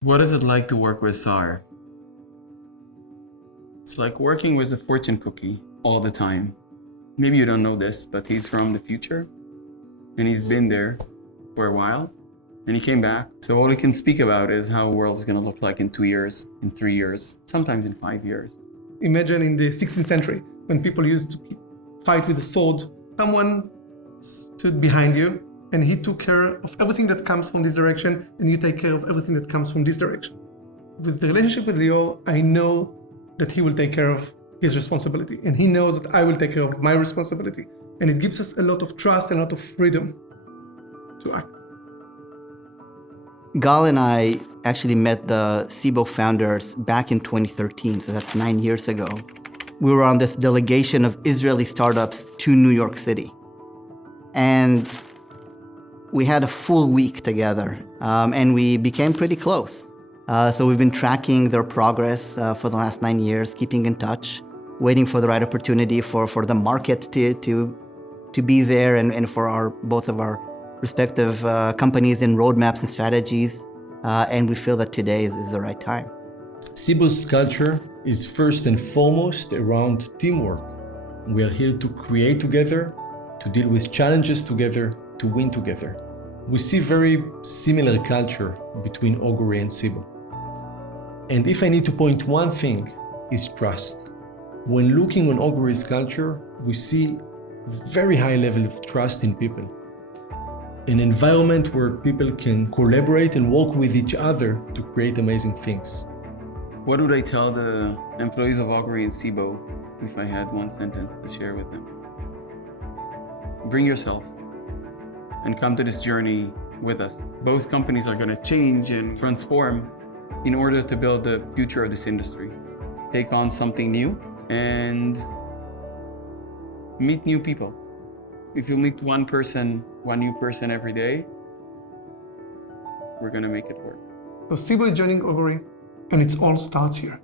What is it like to work with Sar? It's like working with a fortune cookie all the time. Maybe you don't know this, but he's from the future and he's been there for a while and he came back. So all he can speak about is how the world is going to look like in 2 years, in 3 years, sometimes in 5 years. Imagine in the 16th century when people used to fight with a sword, someone stood behind you and he took care of everything that comes from this direction and you take care of everything that comes from this direction. With the relationship with Leo, I know that he will take care of his responsibility and he knows that I will take care of my responsibility. And it gives us a lot of trust and a lot of freedom to act. Gal and I actually met the Seebo founders back in 2013, so that's 9 years ago. We were on this delegation of Israeli startups to New York City. And we had a full week together, and we became pretty close. So we've been tracking their progress for the last 9 years, keeping in touch, waiting for the right opportunity for the market to be there and for both of our respective companies and roadmaps and strategies. And we feel that today is the right time. Seebo's culture is first and foremost around teamwork. We are here to create together, to deal with challenges together, to win together. We see very similar culture between Augury and Seebo. And if I need to point one thing, is trust. When looking on Augury's culture, we see very high level of trust in people. An environment where people can collaborate and work with each other to create amazing things. What would I tell the employees of Augury and Seebo if I had one sentence to share with them? Bring yourself and come to this journey with us. Both companies are going to change and transform in order to build the future of this industry. Take on something new and meet new people. If you meet one new person every day, we're going to make it work. So Seebo is joining Augury and it all starts here.